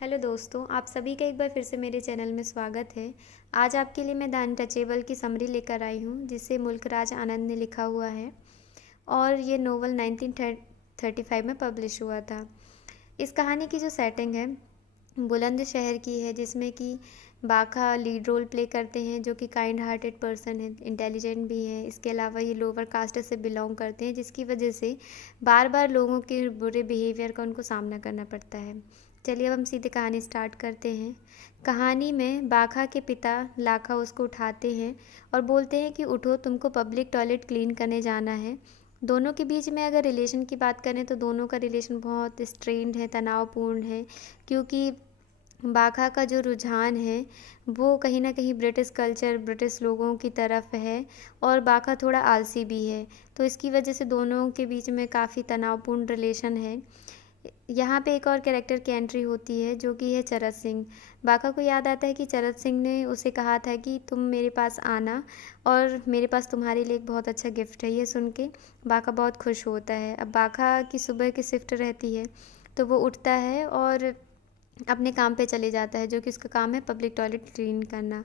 Hello दोस्तों, आप सभी का एक बार फिर से मेरे चैनल में स्वागत है। आज आपके लिए मैं द अनटचेबल की समरी लेकर आई हूँ, जिसे मुल्कराज आनंद ने लिखा हुआ है और ये नोवेल 1935 में पब्लिश हुआ था। इस कहानी की जो सेटिंग है बुलंद शहर की है, जिसमें कि बाखा लीड रोल प्ले करते हैं, जो कि काइंड हार्टेड पर्सन है, इंटेलिजेंट भी है। इसके अलावा ये लोअर कास्ट से बिलोंग करते हैं, जिसकी वजह से बार बार लोगों के बुरे बिहेवियर का उनको सामना करना पड़ता है। चलिए अब हम सीधे कहानी स्टार्ट करते हैं। कहानी में बाखा के पिता लाखा उसको उठाते हैं और बोलते हैं कि उठो, तुमको पब्लिक टॉयलेट क्लीन करने जाना है। दोनों के बीच में अगर रिलेशन की बात करें तो दोनों का रिलेशन बहुत स्ट्रेन्ड है, तनावपूर्ण है, क्योंकि बाखा का जो रुझान है वो कहीं ना कहीं ब्रिटिश कल्चर, ब्रिटिश लोगों की तरफ है और बाखा थोड़ा आलसी भी है। तो इसकी वजह से दोनों के बीच में काफ़ी तनावपूर्ण रिलेशन है। यहाँ पे एक और कैरेक्टर की एंट्री होती है, जो कि है चरत सिंह। बाका को याद आता है कि चरत सिंह ने उसे कहा था कि तुम मेरे पास आना और मेरे पास तुम्हारे लिए एक बहुत अच्छा गिफ्ट है। ये सुन के बाका बहुत खुश होता है। अब बाका की सुबह की शिफ्ट रहती है, तो वो उठता है और अपने काम पे चले जाता है, जो कि उसका काम है पब्लिक टॉयलेट क्लीन करना।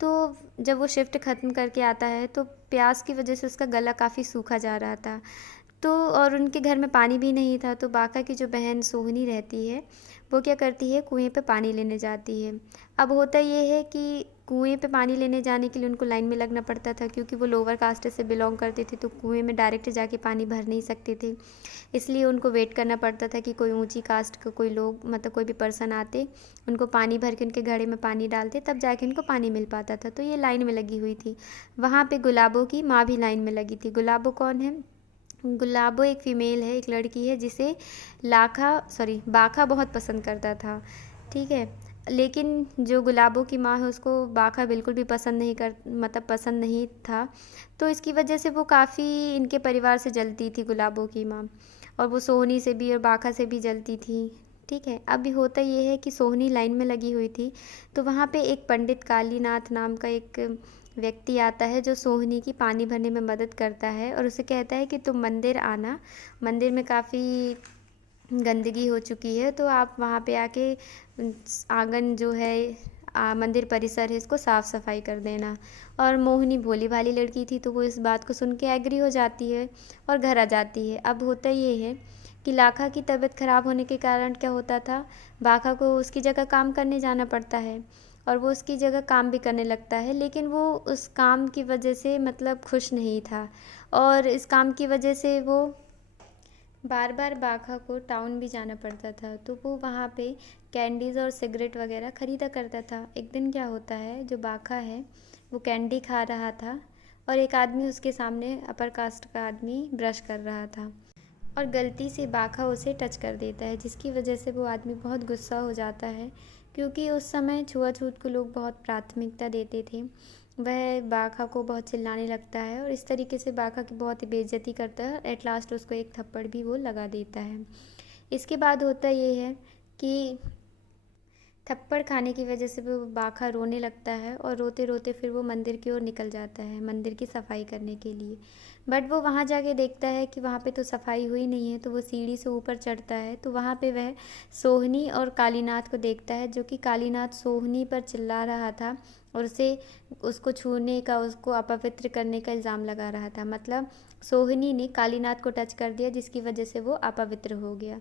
तो जब वो शिफ्ट ख़त्म करके आता है तो प्यास की वजह से उसका गला काफ़ी सूखा जा रहा था। तो और उनके घर में पानी भी नहीं था, तो बाका की जो बहन सोहनी रहती है वो क्या करती है, कुएं पे पानी लेने जाती है। अब होता ये है कि कुएं पे पानी लेने जाने के लिए उनको लाइन में लगना पड़ता था, क्योंकि वो लोअर कास्ट से बिलोंग करते थे, तो कुएं में डायरेक्ट जाके पानी भर नहीं सकते थे। इसलिए उनको वेट करना पड़ता था कि कोई ऊंची कास्ट का कोई लोग, मतलब कोई भी पर्सन आते, उनको पानी भर के उनके घड़े में पानी डालते, तब जाके उनको पानी मिल पाता था। तो ये लाइन में लगी हुई थी। वहाँ पे गुलाबो की माँ भी लाइन में लगी थी। गुलाबो कौन है? गुलाबो एक फ़ीमेल है, एक लड़की है, जिसे बाखा बहुत पसंद करता था। ठीक है, लेकिन जो गुलाबो की माँ है उसको बाखा बिल्कुल भी पसंद नहीं था। तो इसकी वजह से वो काफ़ी इनके परिवार से जलती थी गुलाबो की माँ, और वो सोहनी से भी और बाखा से भी जलती थी। ठीक है, अभी होता ये है कि सोहनी लाइन में लगी हुई थी, तो वहाँ पे एक पंडित कालीनाथ नाम का एक व्यक्ति आता है, जो सोहनी की पानी भरने में मदद करता है और उसे कहता है कि तुम मंदिर आना, मंदिर में काफ़ी गंदगी हो चुकी है, तो आप वहाँ पे आके आंगन जो है, मंदिर परिसर है, इसको साफ़ सफाई कर देना। और मोहिनी भोली भाली लड़की थी, तो वो इस बात को सुन के एग्री हो जाती है और घर आ जाती है। अब होता ये है कि लाखा की तबीयत ख़राब होने के कारण क्या होता था, बाखा को उसकी जगह काम करने जाना पड़ता है और वो उसकी जगह काम भी करने लगता है, लेकिन वो उस काम की वजह से मतलब खुश नहीं था, और इस काम की वजह से वो बार बार बाखा को टाउन भी जाना पड़ता था। तो वो वहाँ पे कैंडीज़ और सिगरेट वगैरह ख़रीदा करता था। एक दिन क्या होता है, जो बाखा है वो कैंडी खा रहा था और एक आदमी उसके सामने, अपर कास्ट का आदमी, ब्रश कर रहा था और गलती से बाखा उसे टच कर देता है, जिसकी वजह से वो आदमी बहुत गुस्सा हो जाता है, क्योंकि उस समय छुआछूत को लोग बहुत प्राथमिकता देते थे। वह बाखा को बहुत चिल्लाने लगता है और इस तरीके से बाखा की बहुत ही बेइज्जती करता है। एट लास्ट उसको एक थप्पड़ भी वो लगा देता है। इसके बाद होता ये है कि थप्पड़ खाने की वजह से वो बाखा रोने लगता है और रोते रोते फिर वो मंदिर की ओर निकल जाता है, मंदिर की सफाई करने के लिए। बट वो वहाँ जाके देखता है कि वहाँ पे तो सफाई हुई नहीं है, तो वो सीढ़ी से ऊपर चढ़ता है, तो वहाँ पे वह सोहनी और कालीनाथ को देखता है, जो कि कालीनाथ सोहनी पर चिल्ला रहा था और उसको छूने का, उसको अपवित्र करने का इल्ज़ाम लगा रहा था। मतलब सोहनी ने कालीनाथ को टच कर दिया, जिसकी वजह से वो अपवित्र हो गया।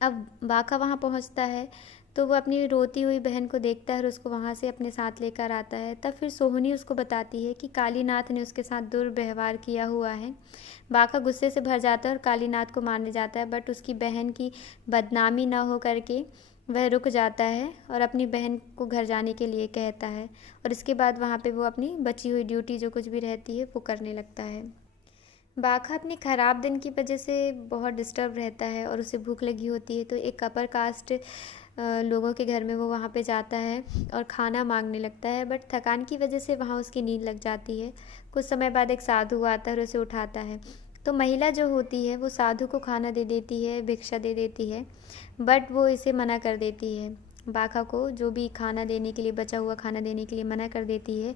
अब बाका वहाँ पहुँचता है, तो वो अपनी रोती हुई बहन को देखता है और उसको वहाँ से अपने साथ लेकर आता है। तब फिर सोहनी उसको बताती है कि कालीनाथ ने उसके साथ दुर्व्यवहार किया हुआ है। बाका गुस्से से भर जाता है और कालीनाथ को मारने जाता है, बट उसकी बहन की बदनामी ना हो करके वह रुक जाता है और अपनी बहन को घर जाने के लिए कहता है, और इसके बाद वहाँ पे वो अपनी बची हुई ड्यूटी जो कुछ भी रहती है वो करने लगता है। बाखा अपने ख़राब दिन की वजह से बहुत डिस्टर्ब रहता है और उसे भूख लगी होती है, तो एक अपर कास्ट लोगों के घर में वो वहाँ पे जाता है और खाना मांगने लगता है, बट थकान की वजह से वहाँ उसकी नींद लग जाती है। कुछ समय बाद एक साधु आता है और उसे उठाता है। तो महिला जो होती है वो साधु को खाना दे देती है, भिक्षा दे देती है, बट वो इसे मना कर देती है। बाखा को जो भी खाना देने के लिए, बचा हुआ खाना देने के लिए मना कर देती है,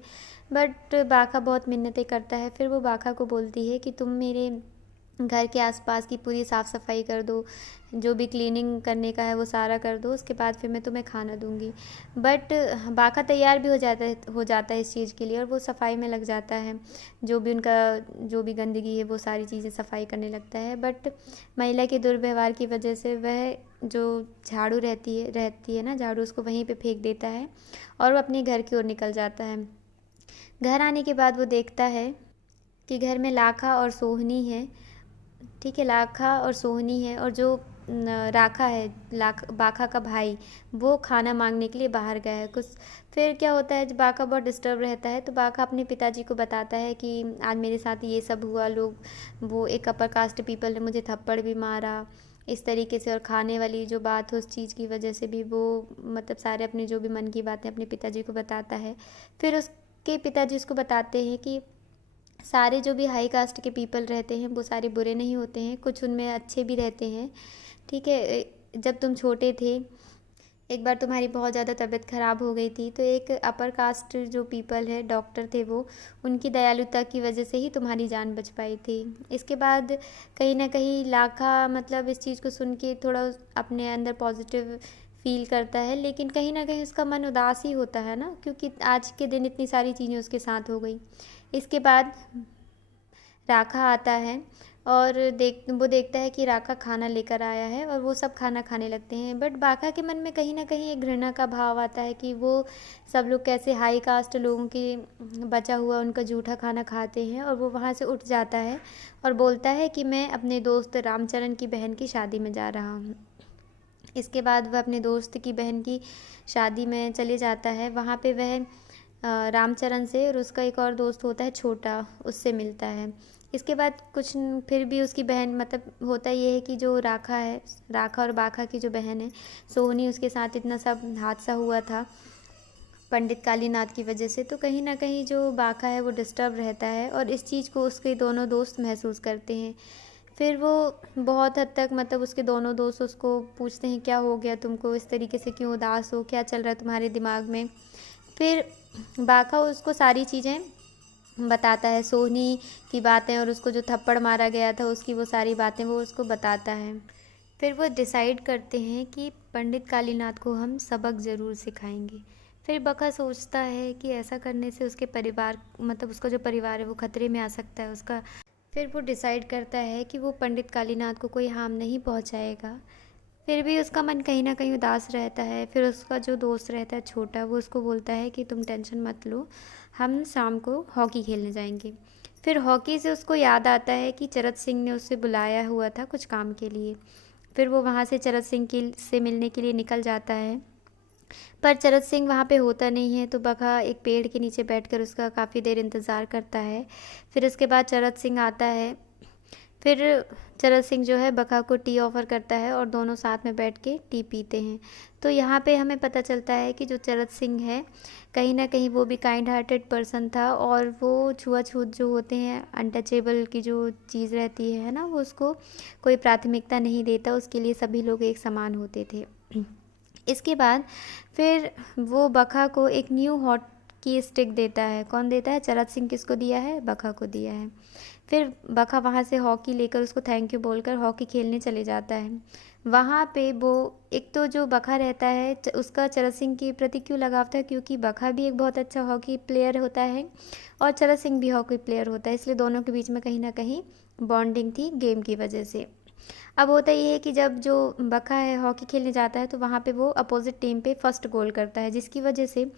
बट बाखा बहुत मिन्नतें करता है। फिर वो बाखा को बोलती है कि तुम मेरे घर के आसपास की पूरी साफ़ सफाई कर दो, जो भी क्लीनिंग करने का है वो सारा कर दो, उसके बाद फिर मैं तुम्हें खाना दूँगी। बट बाका तैयार भी हो जाता है इस चीज़ के लिए, और वो सफाई में लग जाता है। जो भी उनका जो भी गंदगी है वो सारी चीज़ें सफाई करने लगता है। बट महिला के दुर्व्यवहार की वजह से वह जो झाड़ू रहती है ना झाड़ू, उसको वहीं पे फेंक देता है और वो अपने घर की ओर निकल जाता है। घर आने के बाद वो देखता है कि घर में लाखा और सोहनी है। ठीक है, लाखा और सोहनी है, और जो राखा है बाका का भाई, वो खाना मांगने के लिए बाहर गया है कुछ। फिर क्या होता है, जब बाका बहुत डिस्टर्ब रहता है तो बाका अपने पिताजी को बताता है कि आज मेरे साथ ये सब हुआ, वो एक अपर कास्ट पीपल ने मुझे थप्पड़ भी मारा इस तरीके से, और खाने वाली जो बात है उस चीज़ की वजह से भी वो मतलब सारे अपने जो भी मन की बातें अपने पिताजी को बताता है। फिर उसके पिताजी उसको बताते हैं कि सारे जो भी हाई कास्ट के पीपल रहते हैं वो सारे बुरे नहीं होते हैं, कुछ उनमें अच्छे भी रहते हैं। ठीक है, जब तुम छोटे थे, एक बार तुम्हारी बहुत ज़्यादा तबीयत ख़राब हो गई थी, तो एक अपर कास्ट जो पीपल है, डॉक्टर थे वो, उनकी दयालुता की वजह से ही तुम्हारी जान बच पाई थी। इसके बाद कहीं ना कहीं लाखा मतलब इस चीज़ को सुन के थोड़ा अपने अंदर पॉजिटिव फील करता है, लेकिन कहीं ना कहीं उसका मन उदास ही होता है ना, क्योंकि आज के दिन इतनी सारी चीज़ें उसके साथ हो गई। इसके बाद राखा आता है और वो देखता है कि राखा खाना लेकर आया है, और वो सब खाना खाने लगते हैं। बट बाका के मन में कहीं ना कहीं एक घृणा का भाव आता है कि वो सब लोग कैसे हाई कास्ट लोगों की बचा हुआ उनका जूठा खाना खाते हैं, और वो वहाँ से उठ जाता है और बोलता है कि मैं अपने दोस्त रामचरण की बहन की शादी में जा रहा हूँ। इसके बाद वह अपने दोस्त की बहन की शादी में चले जाता है। वहाँ पे वह रामचरण से और उसका एक और दोस्त होता है छोटा, उससे मिलता है। इसके बाद कुछ फिर भी उसकी बहन मतलब होता ये है कि जो राखा और बाका की जो बहन है सोहनी, उसके साथ इतना सब हादसा हुआ था पंडित कालीनाथ की वजह से, तो कहीं ना कहीं जो बाका है वो डिस्टर्ब रहता है, और इस चीज़ को उसके दोनों दोस्त महसूस करते हैं। फिर वो बहुत हद तक मतलब उसके दोनों दोस्त उसको पूछते हैं, क्या हो गया तुमको, इस तरीके से क्यों उदास हो, क्या चल रहा है तुम्हारे दिमाग में। फिर बाका उसको सारी चीज़ें बताता है, सोहनी की बातें, और उसको जो थप्पड़ मारा गया था उसकी वो सारी बातें वो उसको बताता है। फिर वो डिसाइड करते हैं कि पंडित कालीनाथ को हम सबक ज़रूर सिखाएंगे। फिर बका सोचता है कि ऐसा करने से उसके परिवार मतलब उसका जो परिवार है वो खतरे में आ सकता है उसका। फिर वो डिसाइड करता है कि वो पंडित कालीनाथ को कोई हार्म नहीं पहुंचाएगा। फिर भी उसका मन कहीं ना कहीं उदास रहता है। फिर उसका जो दोस्त रहता है छोटा, वो उसको बोलता है कि तुम टेंशन मत लो, हम शाम को हॉकी खेलने जाएंगे। फिर हॉकी से उसको याद आता है कि चरत सिंह ने उससे बुलाया हुआ था कुछ काम के लिए। फिर वो वहाँ से चरत सिंह से मिलने के लिए निकल जाता है, पर चरत सिंह वहाँ पे होता नहीं है, तो बका एक पेड़ के नीचे बैठकर उसका काफ़ी देर इंतज़ार करता है। फिर उसके बाद चरत सिंह आता है। फिर चरत सिंह जो है बका को टी ऑफ़र करता है, और दोनों साथ में बैठ के टी पीते हैं। तो यहाँ पे हमें पता चलता है कि जो चरत सिंह है कहीं ना कहीं वो भी काइंड हार्टेड पर्सन था, और वो छुआछूत जो होते हैं, अनटचेबल की जो चीज़ रहती है ना, वो उसको कोई प्राथमिकता नहीं देता, उसके लिए सभी लोग एक समान होते थे। इसके बाद फिर वो बका को एक न्यू हॉट की स्टिक देता है। कौन देता है? चरत सिंह किसको दिया है? बका को दिया है। फिर बका वहाँ से हॉकी लेकर उसको थैंक यू बोलकर हॉकी खेलने चले जाता है। वहाँ पे वो एक तो जो बका रहता है उसका चरत सिंह के प्रति क्यों लगाव था, क्योंकि बका भी एक बहुत अच्छा हॉकी प्लेयर होता है और चरत सिंह भी हॉकी प्लेयर होता है, इसलिए दोनों के बीच में कहीं ना कहीं बॉन्डिंग थी गेम की वजह से। अब होता ये है कि जब जो बका है हॉकी खेलने जाता है तो वहाँ पे वो अपोजिट टीम पे फर्स्ट गोल करता है, जिसकी वजह से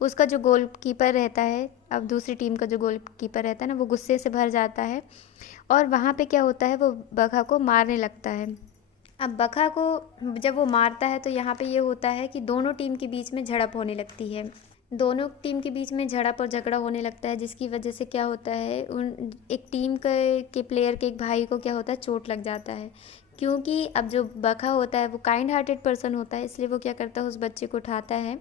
उसका जो गोल कीपर रहता है, अब दूसरी टीम का जो गोल कीपर रहता है ना, वो गुस्से से भर जाता है, और वहाँ पे क्या होता है, वो बका को मारने लगता है। अब बका को जब वो मारता है तो यहाँ पे ये होता है कि दोनों टीम के बीच में झड़प होने लगती है। दोनों टीम के बीच में झड़प और झगड़ा होने लगता है, जिसकी वजह से क्या होता है, उन एक टीम के प्लेयर के एक भाई को क्या होता है, चोट लग जाता है। क्योंकि अब जो बका होता है वो काइंड हार्टेड पर्सन होता है, इसलिए वो क्या करता है, उस बच्चे को उठाता है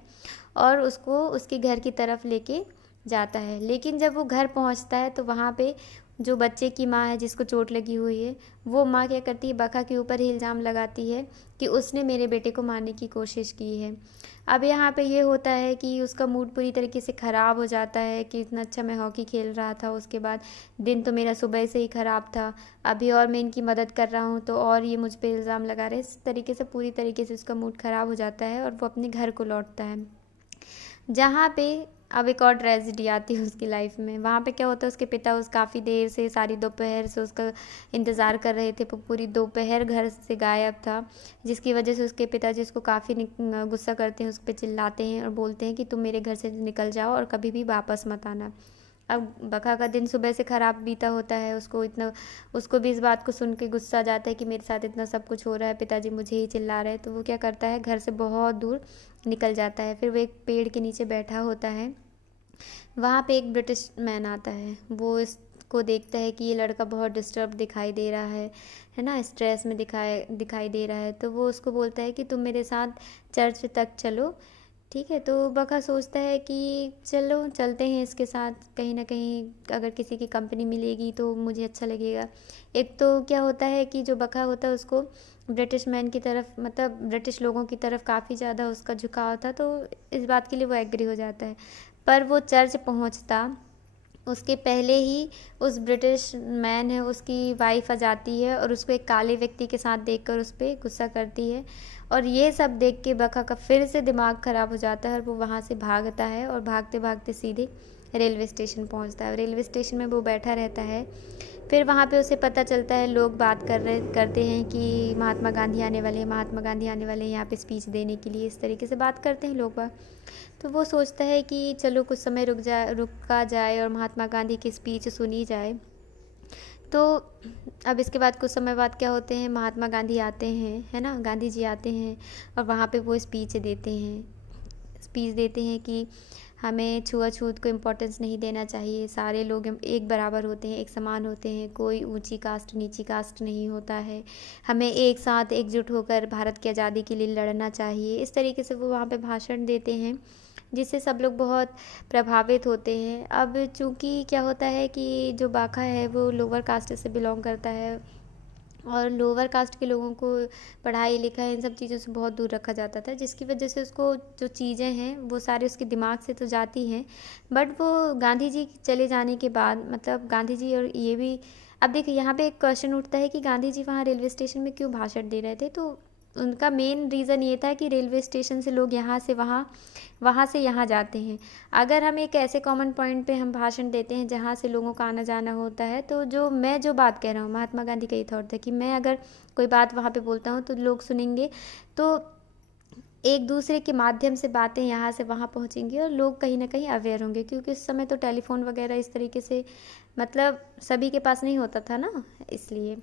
और उसको उसके घर की तरफ लेके जाता है। लेकिन जब वो घर पहुंचता है तो वहाँ पे जो बच्चे की माँ है जिसको चोट लगी हुई है, वो माँ क्या करती है, बका के ऊपर ही इल्ज़ाम लगाती है कि उसने मेरे बेटे को मारने की कोशिश की है। अब यहाँ पे ये होता है कि उसका मूड पूरी तरीके से ख़राब हो जाता है कि इतना अच्छा मैं हॉकी खेल रहा था, उसके बाद दिन तो मेरा सुबह से ही ख़राब था, अभी और मैं इनकी मदद कर रहा हूँ तो और ये मुझ पे इल्ज़ाम लगा रहे हैं। इस तरीके से पूरी तरीके से उसका मूड ख़राब हो जाता है और वो अपने घर को लौटता है। जहाँ पे अब एक और ट्रेजेडी आती है उसकी लाइफ में। वहाँ पे क्या होता है, उसके पिता उस काफ़ी देर से, सारी दोपहर से उसका इंतज़ार कर रहे थे, पूरी दोपहर घर से गायब था, जिसकी वजह से उसके पिताजी उसको काफ़ी गुस्सा करते हैं, उस पर चिल्लाते हैं और बोलते हैं कि तुम मेरे घर से निकल जाओ और कभी भी वापस मत आना। अब बका का दिन सुबह से ख़राब बीता होता है, उसको भी इस बात को सुन के गुस्सा आ जाता है कि मेरे साथ इतना सब कुछ हो रहा है, पिताजी मुझे ही चिल्ला रहे हैं। तो वो क्या करता है, घर से बहुत दूर निकल जाता है। फिर वो एक पेड़ के नीचे बैठा होता है, वहाँ पे एक ब्रिटिश मैन आता है। वो इसको देखता है कि ये लड़का बहुत डिस्टर्ब दिखाई दे रहा है ना, स्ट्रेस में दिखाई दे रहा है। तो वो उसको बोलता है कि तुम मेरे साथ चर्च तक चलो। ठीक है, तो बका सोचता है कि चलो चलते हैं इसके साथ, कहीं ना कहीं अगर किसी की कंपनी मिलेगी तो मुझे अच्छा लगेगा। एक तो क्या होता है कि जो बका होता है उसको ब्रिटिश मैन की तरफ, मतलब ब्रिटिश लोगों की तरफ काफ़ी ज़्यादा उसका झुकाव था, तो इस बात के लिए वो एग्री हो जाता है। पर वो चर्च पहुंचता उसके पहले ही उस ब्रिटिश मैन है, उसकी वाइफ आ जाती है और उसको एक काले व्यक्ति के साथ देखकर उस पर गुस्सा करती है। और ये सब देख के बका का फिर से दिमाग ख़राब हो जाता है और वो वहाँ से भागता है और भागते भागते सीधे रेलवे स्टेशन पहुँचता है। रेलवे स्टेशन में वो बैठा रहता है। फिर वहाँ पे उसे पता चलता है, लोग बात करते हैं कि महात्मा गांधी आने वाले हैं, महात्मा गांधी आने वाले हैं यहाँ पे स्पीच देने के लिए। इस तरीके से बात करते हैं लोग बाग। तो वो सोचता है कि चलो कुछ समय रुका जाए और महात्मा गांधी की स्पीच सुनी जाए। तो अब इसके बाद कुछ समय बाद क्या होते हैं, महात्मा गांधी आते हैं, है ना, गांधी जी आते हैं और वहाँ पे वो स्पीच देते हैं कि हमें छुआछूत को इम्पोर्टेंस नहीं देना चाहिए, सारे लोग एक बराबर होते हैं, एक समान होते हैं, कोई ऊंची कास्ट नीची कास्ट नहीं होता है, हमें एक साथ एकजुट होकर भारत की आज़ादी के लिए लड़ना चाहिए। इस तरीके से वो वहाँ पे भाषण देते हैं, जिससे सब लोग बहुत प्रभावित होते हैं। अब चूँकि क्या होता है कि जो बाखा है वो लोअर कास्ट से बिलोंग करता है और लोअर कास्ट के लोगों को पढ़ाई लिखाई इन सब चीज़ों से बहुत दूर रखा जाता था, जिसकी वजह से उसको जो चीज़ें हैं वो सारे उसके दिमाग से तो जाती हैं। बट वो गांधी जी चले जाने के बाद, मतलब गांधी जी, और ये भी, अब देखिए यहाँ पे एक क्वेश्चन उठता है कि गांधी जी वहाँ रेलवे स्टेशन में क्यों भाषण दे रहे थे। तो उनका मेन रीज़न ये था कि रेलवे स्टेशन से लोग यहाँ से वहाँ, वहाँ से यहाँ जाते हैं। अगर हम एक ऐसे कॉमन पॉइंट पे हम भाषण देते हैं जहाँ से लोगों का आना जाना होता है, तो जो बात कह रहा हूँ, महात्मा गांधी का ये थॉट था कि मैं अगर कोई बात वहाँ पे बोलता हूँ तो लोग सुनेंगे, तो एक दूसरे के माध्यम से बातें यहाँ से वहाँ पहुँचेंगी और लोग कहीं ना कहीं अवेयर होंगे, क्योंकि उस समय तो टेलीफोन वगैरह इस तरीके से मतलब सभी के पास नहीं होता था ना, इसलिए।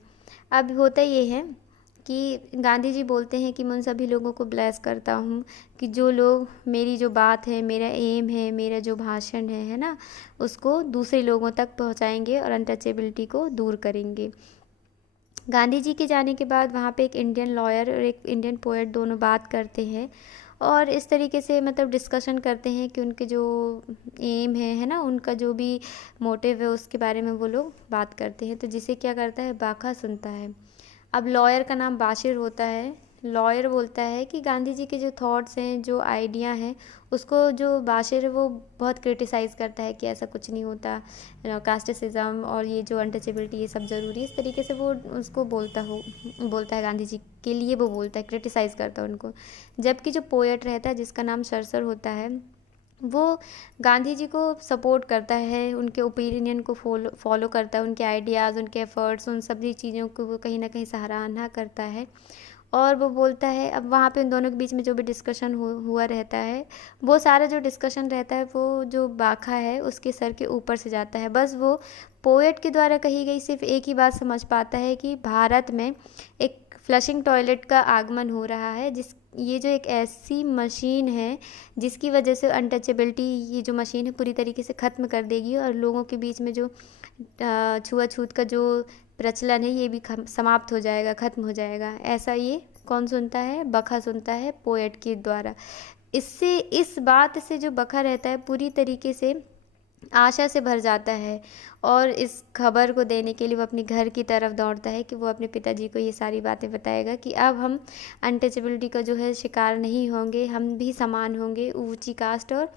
अब होता ये है कि गांधी जी बोलते हैं कि मैं उन सभी लोगों को ब्लेस करता हूँ कि जो लोग मेरी जो बात है, मेरा एम है, मेरा जो भाषण है ना, उसको दूसरे लोगों तक पहुँचाएंगे और अनटचेबिलिटी को दूर करेंगे। गांधी जी के जाने के बाद वहाँ पे एक इंडियन लॉयर और एक इंडियन पोएट दोनों बात करते हैं और इस तरीके से मतलब डिस्कशन करते हैं कि उनके जो एम है ना, उनका जो भी मोटिव है उसके बारे में वो लोग बात करते हैं। तो जिसे क्या करता है, बाखा सुनता है। अब लॉयर का नाम बाशिर होता है। लॉयर बोलता है कि गांधी जी के जो थॉट्स हैं, जो आइडिया हैं, उसको जो बाशिर है वो बहुत क्रिटिसाइज़ करता है कि ऐसा कुछ नहीं होता, कास्टिसिज्म और ये जो अनटचेबिलिटी ये सब ज़रूरी है। इस तरीके से वो उसको बोलता है गांधी जी के लिए, वो बोलता है, क्रिटिसाइज़ करता है उनको। जबकि जो पोएट रहता है जिसका नाम सरसर होता है, वो गांधी जी को सपोर्ट करता है, उनके ओपिनियन को फॉलो करता है, उनके आइडियाज़, उनके एफ़र्ट्स, उन सभी चीज़ों को वो कहीं ना कहीं सराहना करता है। और वो बोलता है, अब वहाँ पे उन दोनों के बीच में जो भी डिस्कशन हुआ रहता है, वो सारा जो डिस्कशन रहता है वो जो बाखा है उसके सर के ऊपर से जाता है। बस वो पोएट के द्वारा कही गई सिर्फ एक ही बात समझ पाता है कि भारत में एक फ्लशिंग टॉयलेट का आगमन हो रहा है, ये जो एक ऐसी मशीन है जिसकी वजह से अनटचेबिलिटी, ये जो मशीन है पूरी तरीके से ख़त्म कर देगी और लोगों के बीच में जो छुआछूत का जो प्रचलन है ये भी समाप्त हो जाएगा, ख़त्म हो जाएगा। ऐसा ये कौन सुनता है, बखा सुनता है पोएट के द्वारा। इस बात से जो बखा रहता है पूरी तरीके से आशा से भर जाता है और इस खबर को देने के लिए वो अपने घर की तरफ दौड़ता है कि वो अपने पिताजी को ये सारी बातें बताएगा कि अब हम अनटचेबिलिटी का जो है शिकार नहीं होंगे, हम भी समान होंगे, ऊंची कास्ट और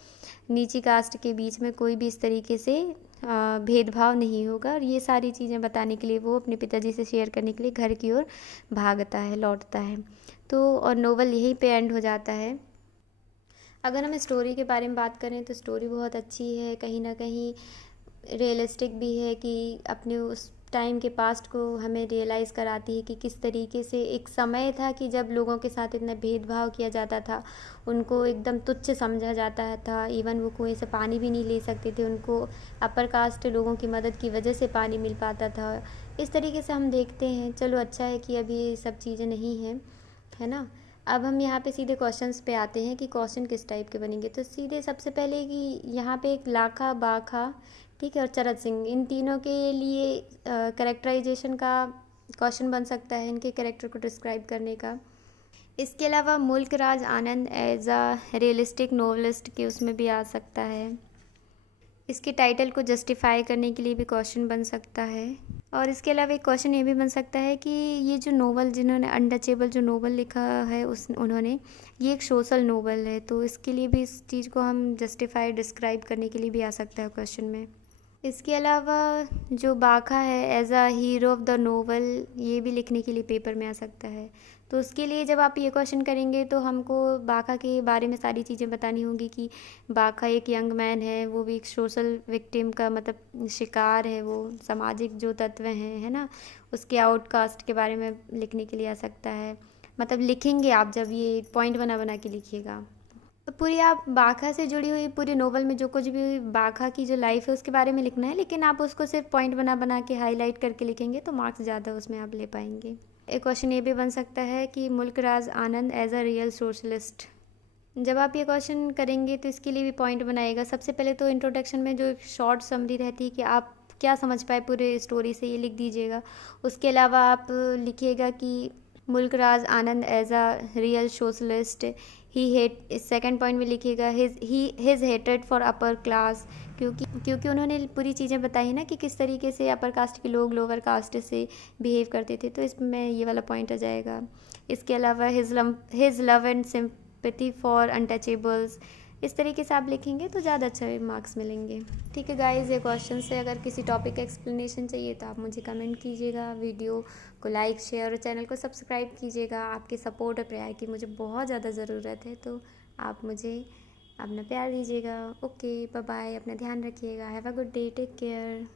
नीची कास्ट के बीच में कोई भी इस तरीके से भेदभाव नहीं होगा। और ये सारी चीज़ें बताने के लिए वो अपने पिताजी से शेयर करने के लिए घर की ओर भागता है, लौटता है। तो और नोवेल यहीं पे एंड हो जाता है। अगर हम स्टोरी के बारे में बात करें तो स्टोरी बहुत अच्छी है, कहीं ना कहीं रियलिस्टिक भी है कि अपने उस टाइम के पास्ट को हमें रियलाइज़ कराती है कि किस तरीके से एक समय था कि जब लोगों के साथ इतना भेदभाव किया जाता था, उनको एकदम तुच्छ समझा जाता था। इवन वो कुएं से पानी भी नहीं ले सकते थे, उनको अपर कास्ट लोगों की मदद की वजह से पानी मिल पाता था। इस तरीके से हम देखते हैं। चलो अच्छा है कि अभी ये सब चीज़ें नहीं हैं, है ना। अब हम यहाँ पे सीधे क्वेश्चंस पे आते हैं कि क्वेश्चन किस टाइप के बनेंगे। तो सीधे सबसे पहले कि यहाँ पे एक लाखा, बाखा, ठीक है, और चरत सिंह, इन तीनों के लिए करेक्टराइजेशन का क्वेश्चन बन सकता है, इनके कैरेक्टर को डिस्क्राइब करने का। इसके अलावा मुल्क Raj Anand as a realistic novelist के उसमें भी आ सकता है। इसके टाइटल को जस्टिफाई करने के लिए भी क्वेश्चन बन सकता है। और इसके अलावा एक क्वेश्चन ये भी बन सकता है कि ये जो नोवेल, जिन्होंने अनटचेबल जो नोवेल लिखा है उस उन्होंने, ये एक सोशल नोवेल है, तो इसके लिए भी इस चीज़ को हम जस्टिफाई डिस्क्राइब करने के लिए भी आ सकता है क्वेश्चन में। इसके अलावा जो बाखा है as a hero of the novel, ये भी लिखने के लिए पेपर में आ सकता है। तो उसके लिए जब आप ये क्वेश्चन करेंगे तो हमको बाखा के बारे में सारी चीज़ें बतानी होंगी कि बाखा एक यंग मैन है, वो भी एक सोशल विक्टिम का मतलब शिकार है, वो सामाजिक जो तत्व हैं, है ना, उसके आउटकास्ट के बारे में लिखने के लिए आ सकता है। मतलब लिखेंगे आप जब ये पॉइंट बना बना के लिखिएगा। तो पूरी आप बाखा से जुड़ी हुई पूरी नोवेल में जो कुछ भी बाखा की जो लाइफ है उसके बारे में लिखना है, लेकिन आप उसको सिर्फ पॉइंट बना बना के हाईलाइट करके लिखेंगे तो मार्क्स ज़्यादा उसमें आप ले पाएंगे। एक क्वेश्चन ये भी बन सकता है कि Mulk Raj Anand as a real socialist. जब आप ये क्वेश्चन करेंगे तो इसके लिए भी पॉइंट बनाएगा। सबसे पहले तो इंट्रोडक्शन में जो एक शॉर्ट समरी रहती है कि आप क्या समझ पाए पूरे स्टोरी से, ये लिख दीजिएगा। उसके अलावा आप लिखिएगा कि Mulk Raj Anand as a real socialist he hate, second point में लिखिएगा हिज हेटेड फॉर अपर क्लास, क्योंकि उन्होंने पूरी चीज़ें बताई ना कि किस तरीके से अपर कास्ट के लोग लोअर कास्ट से बिहेव करते थे, तो इसमें ये वाला पॉइंट आ जाएगा। इसके अलावा his love and sympathy for untouchables, इस तरीके से आप लिखेंगे तो ज़्यादा अच्छे मार्क्स मिलेंगे। ठीक है गाइज़, ये क्वेश्चन से अगर किसी टॉपिक का एक्सप्लेनेशन चाहिए तो आप मुझे कमेंट कीजिएगा, वीडियो को लाइक, शेयर और चैनल को सब्सक्राइब कीजिएगा। आपके सपोर्ट और प्यार की मुझे बहुत ज़्यादा ज़रूरत है, तो आप मुझे अपना प्यार दीजिएगा। ओके, बाय बाय, अपना ध्यान रखिएगा। Have a good day, take care.